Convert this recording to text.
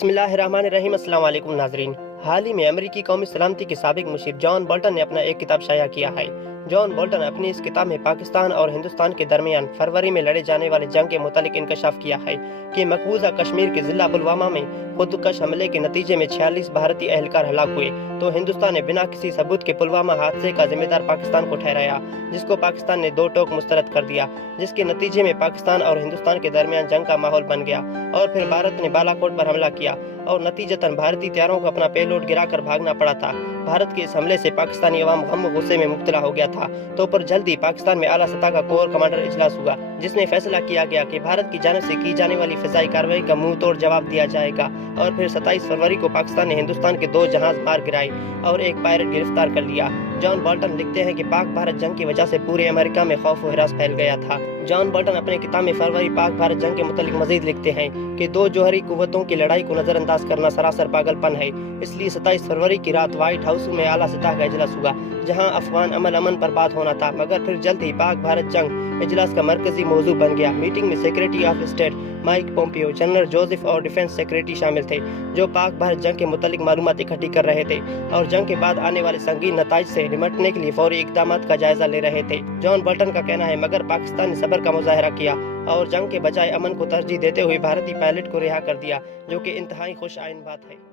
बिस्मिल्लाहिर्रहमानिर्रहीम। अस्सलाम वालेकुम नाजरीन। हाल ही में अमेरिकी कौमी सलामती के साबिक मुशीर जॉन बोल्टन ने अपना एक किताब शाया किया है। जॉन बोल्टन अपनी इस किताब में पाकिस्तान और हिंदुस्तान के दरमियान फरवरी में लड़े जाने वाले जंग के मुतालिक इंकशाफ किया है कि मकबूजा कश्मीर के जिला पुलवामा में खुदकश हमले के नतीजे में 46 भारतीय एहलकार हलाक हुए तो हिंदुस्तान ने बिना किसी सबूत के पुलवामा हादसे का जिम्मेदार पाकिस्तान को ठहराया, जिसको पाकिस्तान ने दो टोक मुस्तरद कर दिया, जिसके नतीजे में पाकिस्तान और हिंदुस्तान के दरमियान जंग का माहौल बन गया और फिर भारत ने बालाकोट पर हमला किया और नतीजतन भारतीय हथियारों को अपना पेलोड गिराकर भागना पड़ा था। भारत के इस हमले से पाकिस्तानी अवाम गम व गुस्से में मुब्तला हो गया था। तो पर जल्द ही पाकिस्तान में आला सतह का कोर कमांडर इजलास हुआ, जिसमें फैसला किया गया कि भारत की जानिब से की जाने वाली फिजाई कार्रवाई का मुंह तोड़ जवाब दिया जाएगा। और फिर 27 फरवरी को पाकिस्तान ने हिंदुस्तान के 2 जहाज मार गिराए और एक पायलट गिरफ्तार कर लिया। जॉन बोल्टन लिखते हैं कि पाक भारत जंग की वजह से पूरे अमेरिका में खौफ व हिरास फैल गया था। जॉन बोल्टन अपने किताब में फरवरी पाक भारत जंग के मुतालिक मजीद लिखते हैं कि 2 जौहरी कुव्वतों की लड़ाई को नजरअंदाज करना सरासर पागलपन है। इसलिए 27 फरवरी की रात व्हाइट हाउस में आला सतह का इजलास हुआ, जहां अफगान अमन पर बात होना था, मगर फिर जल्द ही पाक भारत जंग इजलास का मरकजी मौजू बन गया। मीटिंग में secretary of state Mike Pompeo, general Joseph और डिफेंस सेक्रेटरी शामिल थे, जो पाक भारत जंग के मुतालिक मालूमात इकट्ठी कर रहे थे और जंग के बाद आने वाले संगीन नताइज से निपटने के लिए फौरी इकदाम का जायजा ले रहे थे। जॉन बोल्टन का कहना है, मगर पाकिस्तान ने सब्र का मुजाहरा किया और जंग के बजाय अमन को तरजीह देते हुए भारतीय पायलट को रिहा कर दिया, जो कि इंतहाई खुश आइन बात है।